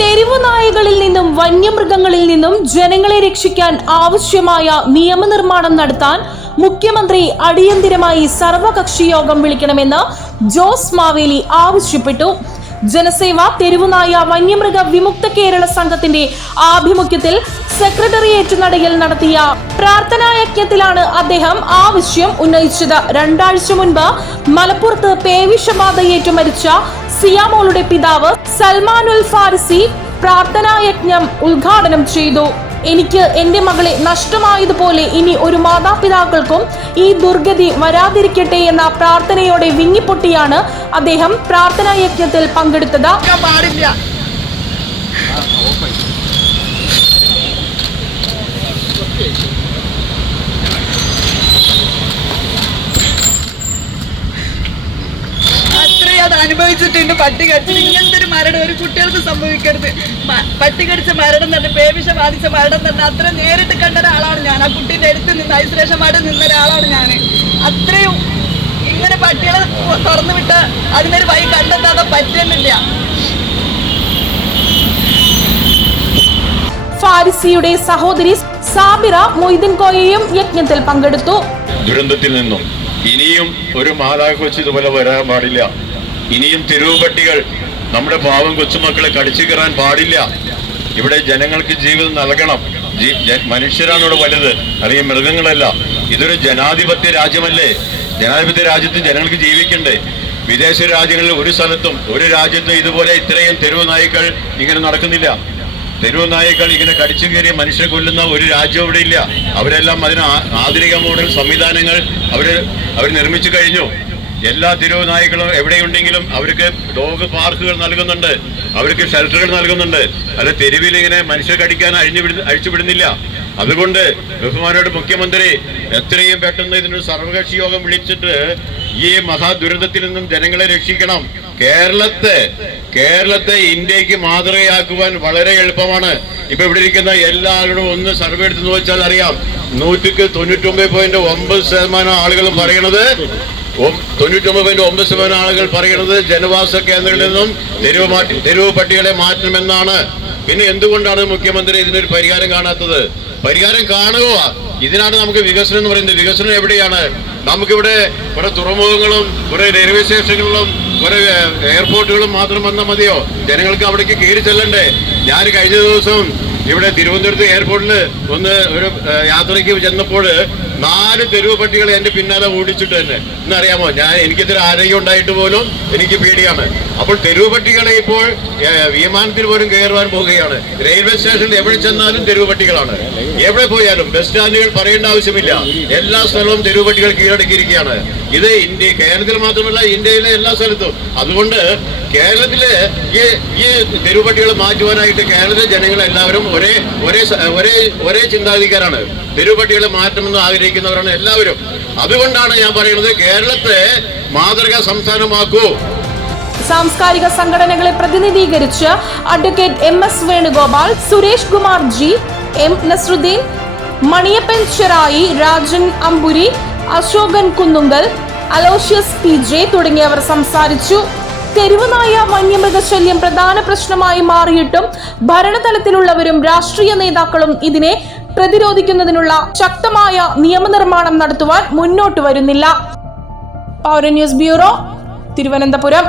തെരുവു നായകളിൽ നിന്നും വന്യമൃഗങ്ങളിൽ നിന്നും ജനങ്ങളെ രക്ഷിക്കാൻ ആവശ്യമായ നിയമനിർമ്മാണം നടത്താൻ മുഖ്യമന്ത്രി അടിയന്തിരമായി സർവകക്ഷി യോഗം വിളിക്കണമെന്ന് ജോസ് മാവേലി ആവശ്യപ്പെട്ടു. ജനസേവ തെരുവുനായ വന്യമൃഗ വിമുക്ത കേരള സംഘത്തിന്റെ ആഭിമുഖ്യത്തിൽ സെക്രട്ടേറിയറ്റ് നടയിൽ നടത്തിയ പ്രാർത്ഥനാ യജ്ഞത്തിലാണ് അദ്ദേഹം ആവശ്യം ഉന്നയിച്ചത്. രണ്ടാഴ്ച മുൻപ് മലപ്പുറത്ത് പേവിഷബാധയേറ്റു മരിച്ച സിയാമോളുടെ പിതാവ് സൽമാനുൽ ഫാരിസി പ്രാർത്ഥനായജ്ഞം ഉദ്ഘാടനം ചെയ്തു. എനിക്ക് എന്റെ മകളെ നഷ്ടമായതുപോലെ ഇനി ഒരു മാതാപിതാക്കൾക്കും ഈ ദുർഗതി വരാതിരിക്കട്ടെ എന്ന പ്രാർത്ഥനയോടെ വിങ്ങിപ്പൊട്ടിയാണ് അദ്ദേഹം പ്രാർത്ഥനാ യജ്ഞത്തിൽ പങ്കെടുത്തത് കേൾക്കാൻ പാടില്ല അത്രയും അത് അനുഭവിച്ചിട്ടുണ്ട്. പട്ടി കടിച്ചിട്ട് ഇങ്ങനത്തെ ഒരു മരണം ഒരു കുട്ടികൾക്ക് സംഭവിക്കരുത്. പട്ടി കടിച്ച മരണം തന്നെ പേവിഷ ബാധിച്ച മരണം തന്നെ അത്ര നേരിട്ട് കണ്ട ഒരാളാണ് ഞാൻ. ആ കുട്ടീന്റെ അടുത്ത് നിന്ന് ഐസൊലേഷന്മാരുടെ നിന്ന ഒരാളാണ് ഞാൻ. അത്രയും ഇങ്ങനെ പട്ടികളെ തുറന്നു വിട്ട് അതിനൊരു വഴി കണ്ടെത്താതെ പറ്റുന്നില്ല. ഫാരിസിയുടെ സഹോദരി സാബിറ മൊയ്തീൻ കോയയും യജ്ഞത്തിൽ പങ്കെടുത്തു. ദുരന്തത്തിൽ നിന്നും ഇനിയും ഒരു മാതാ കൊച്ചു ഇതുപോലെ വരാൻ പാടില്ല. ഇനിയും തെരുവുപട്ടികൾ നമ്മുടെ പാവം കൊച്ചുമക്കളെ കടിച്ചു കയറാൻ പാടില്ല. ഇവിടെ ജനങ്ങൾക്ക് ജീവിതം നൽകണം. മനുഷ്യരാണ് ഇവിടെ വലുത്. അല്ലെങ്കിൽ മൃഗങ്ങളല്ല. ഇതൊരു ജനാധിപത്യ രാജ്യമല്ലേ? ജനാധിപത്യ രാജ്യത്ത് ജനങ്ങൾക്ക് ജീവിക്കണ്ടേ? വിദേശ രാജ്യങ്ങളിൽ ഒരു സ്ഥലത്തും ഒരു രാജ്യത്തും ഇതുപോലെ ഇത്രയും തെരുവ് നായ്ക്കൾ ഇങ്ങനെ നടക്കുന്നില്ല. തെരുവ് നായ്ക്കൾ ഇങ്ങനെ കടിച്ചു കയറി മനുഷ്യരെ കൊല്ലുന്ന ഒരു രാജ്യം ഇവിടെ ഇല്ല. അവരെല്ലാം അതിന് ആധുനിക മോഡൽ സംവിധാനങ്ങൾ അവർ അവർ നിർമ്മിച്ചു കഴിഞ്ഞു. എല്ലാ തെരുവ് നായ്ക്കളും എവിടെയുണ്ടെങ്കിലും അവർക്ക് ഡോഗ് പാർക്കുകൾ നൽകുന്നുണ്ട്. അവർക്ക് ഷെൽട്ടറുകൾ നൽകുന്നുണ്ട്. അല്ല തെരുവിൽ ഇങ്ങനെ മനുഷ്യർ കടിക്കാൻ അഴിഞ്ഞു വിടു അഴിച്ചുവിടുന്നില്ല അതുകൊണ്ട് ബഹുമാനോട് മുഖ്യമന്ത്രി എത്രയും പെട്ടെന്ന് ഇതിനൊരു സർവകക്ഷി യോഗം വിളിച്ചിട്ട് ഈ മഹാദുരന്തത്തിൽ നിന്നും ജനങ്ങളെ രക്ഷിക്കണം. കേരളത്തെ കേരളത്തെ ഇന്ത്യയ്ക്ക് മാതൃകയാക്കുവാൻ വളരെ എളുപ്പമാണ്. ഇപ്പൊ ഇവിടെ ഇരിക്കുന്ന എല്ലാവരോടും ഒന്ന് സർവേ എടുത്ത് നോക്കിച്ചാൽ അറിയാം. നൂറ്റിക്ക് തൊണ്ണൂറ്റൊമ്പത് പോയിന്റ് ഒമ്പത് ശതമാനം ആളുകളും പറയണത് തൊണ്ണൂറ്റൊമ്പത് പോയിന്റ് ഒമ്പത് ശതമാനം ആളുകൾ പറയുന്നത് ജനവാസ കേന്ദ്രങ്ങളിൽ നിന്നും തെരുവ് മാറ്റി തെരുവ് പട്ടികളെ മാറ്റണമെന്നാണ്. പിന്നെ എന്തുകൊണ്ടാണ് മുഖ്യമന്ത്രി ഇതിനൊരു പരിഹാരം കാണാത്തത്? പരിഹാരം കാണുക. ഇതിനാണ് നമുക്ക് വികസനം എന്ന് പറയുന്നത്. വികസനം എവിടെയാണ്? നമുക്കിവിടെ കുറെ തുറമുഖങ്ങളും കുറെ റെയിൽവേ സ്റ്റേഷനുകളും കുറെ എയർപോർട്ടുകളും മാത്രം വന്നാൽ മതിയോ? ജനങ്ങൾക്ക് അവിടേക്ക് കയറി ചെല്ലണ്ടേ? ഞാൻ കഴിഞ്ഞ ദിവസം ഇവിടെ തിരുവനന്തപുരത്ത് എയർപോർട്ടിൽ ഒന്ന് ഒരു യാത്രയ്ക്ക് ചെന്നപ്പോൾ നാല് തെരുവ് പട്ടികളെ എന്റെ പിന്നാലെ ഓടിച്ചിട്ട് തന്നെ. എന്നറിയാമോ ഞാൻ എനിക്കെതിരെ ആരോഗ്യം ഉണ്ടായിട്ട് പോലും എനിക്ക് പേടിയാണ്. അപ്പോൾ തെരുവ് പട്ടികളെ ഇപ്പോൾ വിമാനത്തിൽ പോലും കയറുവാൻ പോവുകയാണ്. റെയിൽവേ സ്റ്റേഷനിൽ എവിടെ ചെന്നാലും തെരുവ് പട്ടികളാണ്. എവിടെ പോയാലും ബസ് സ്റ്റാൻഡുകൾ പറയേണ്ട ആവശ്യമില്ല. എല്ലാ സ്ഥലവും തെരുവ് പട്ടികൾ കീഴടക്കിയിരിക്കുകയാണ്. ഇത് ഇന്ത്യ കേരളത്തിൽ മാത്രമല്ല ഇന്ത്യയിലെ എല്ലാ സ്ഥലത്തും. അതുകൊണ്ട് കേരളത്തിലെ ഈ ഈ തെരുവുപട്ടികൾ മാറ്റുവാനായിട്ട് കേരളത്തിലെ ജനങ്ങൾ എല്ലാവരും ഒരേ ഒരേ ഒരേ ഒരേ ചിന്താഗതിക്കാരാണ്. തെരുവ് മാറ്റണമെന്ന് ആഗ്രഹിക്കുന്നവരാണ് എല്ലാവരും. അതുകൊണ്ടാണ് ഞാൻ പറയുന്നത് കേരളത്തെ മാതൃകാ സംസ്ഥാനമാക്കൂ. സാംസ്കാരിക സംഘടനകളെ പ്രതിനിധീകരിച്ച് advocate M S Venugopal Suresh Kumar G M Nasruddin Maniyappan Cherai Rajan Ampuri Ashokan Kunnumkal Aloysius P J തുടങ്ങിയവർ സംസാരിച്ചു. തെരുവുനായ വന്യമൃഗശല്യം പ്രധാന പ്രശ്നമായി മാറിയിട്ടും ഭരണതലത്തിലുള്ളവരും രാഷ്ട്രീയ നേതാക്കളും ഇതിനെ പ്രതിരോധിക്കുന്നതിനുള്ള ശക്തമായ നിയമനിർമ്മാണം നടത്തുവാൻ മുന്നോട്ട് വരുന്നില്ല. പൗര ന്യൂസ് ബ്യൂറോ തിരുവനന്തപുരം.